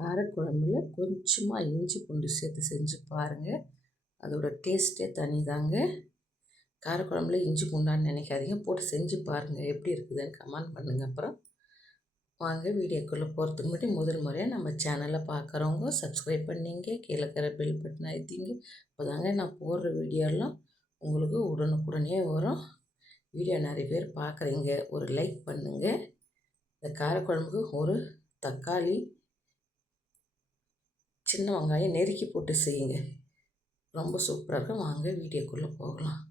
காரக்குழம்புல கொஞ்சமாக இஞ்சி பூண்டு சேர்த்து செஞ்சு பாருங்கள் அதோட டேஸ்ட்டே தனி தாங்க காரக்குழம்புல இஞ்சி பூண்டான்னு நினைக்காதீங்க. போட்டு செஞ்சு பாருங்கள் எப்படி இருக்குதுன்னு கமெண்ட் பண்ணுங்கள் அப்புறம் வாங்க வீடியோக்குள்ளே போகிறதுக்கு முன்னாடி முதல் முறையாக நம்ம சேனலை பார்க்குறவங்க சப்ஸ்கிரைப் பண்ணிங்க. கீழே இருக்கிற பெல் பட்டன் அழுத்திங்க. இப்போ தாங்க நான் போடுற வீடியோலாம் உங்களுக்கு உடனுக்குடனே வரும். வீடியோ நிறைய பேர் பார்க்குறீங்க ஒரு லைக் பண்ணுங்கள் இந்த காரக்குழம்புக்கு ஒரு தக்காளி சின்ன வெங்காயம் நெருக்கி போட்டு செய்யுங்க. ரொம்ப சூப்பராக இருக்கும். வாங்க வீடியோக்குள்ளே போகலாம்.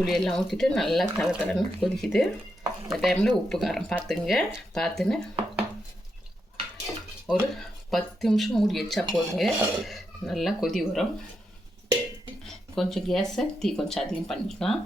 புளியெல்லாம் ஊற்றிட்டு நல்லா தலை தலைன்னு கொதிக்குது. இந்த டைமில் உப்பு காரம் பார்த்துங்க பார்த்துன்னு ஒரு பத்து நிமிஷம் மூடி வச்சா போதுங்க. நல்லா கொதி வரும். கொஞ்சம் கேஸை தீ கொஞ்சம் அதிகம் பண்ணிக்கலாம்.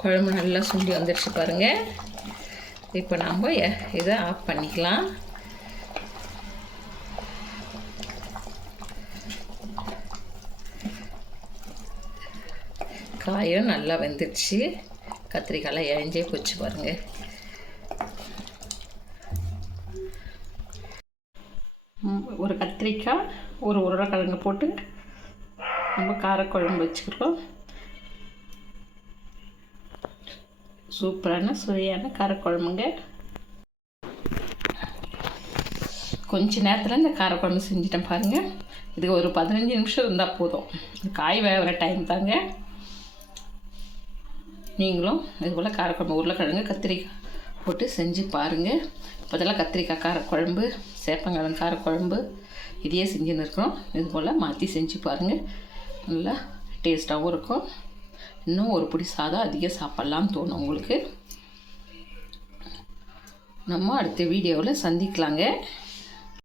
குழம்பு நல்லா சுண்டி வந்துடுச்சு பாருங்கள் இப்போ நாம் இதை ஆஃப் பண்ணிக்கலாம். காயும் நல்லா வெந்துடுச்சு கத்திரிக்காயெலாம் இழஞ்சே போச்சு பாருங்கள் ஒரு கத்திரிக்காய் ஒரு உருளைக்கிழங்கு போட்டு நம்ம காரக்குழம்பு வச்சுக்கிறோம். சூப்பரான சுவையான காரக்குழம்புங்க. கொஞ்ச நேரத்தில் இந்த காரக்குழம்பு செஞ்சுட்டேன் பாருங்கள் இது ஒரு பதினஞ்சு நிமிஷம் இருந்தால் போதும். காய் வேகிற டைம் தாங்க. நீங்களும் இது போல் காரக்குழம்பு உருளைக்கிழங்கு கத்திரிக்காய் போட்டு செஞ்சு பாருங்கள் இப்போதெல்லாம் கத்திரிக்காய் காரக்குழம்பு சேப்பங்கிழங்கு காரக்குழம்பு இதையே செஞ்சுன்னு இருக்கிறோம் இது போல் மாற்றி செஞ்சு பாருங்கள் நல்லா டேஸ்ட்டாகவும் இருக்கும். இன்னும் ஒரு பிடி சாதம் அதிகம் சாப்பிட்லான்னு தோணும் உங்களுக்கு. நம்ம அடுத்த வீடியோவில் சந்திக்கலாங்க.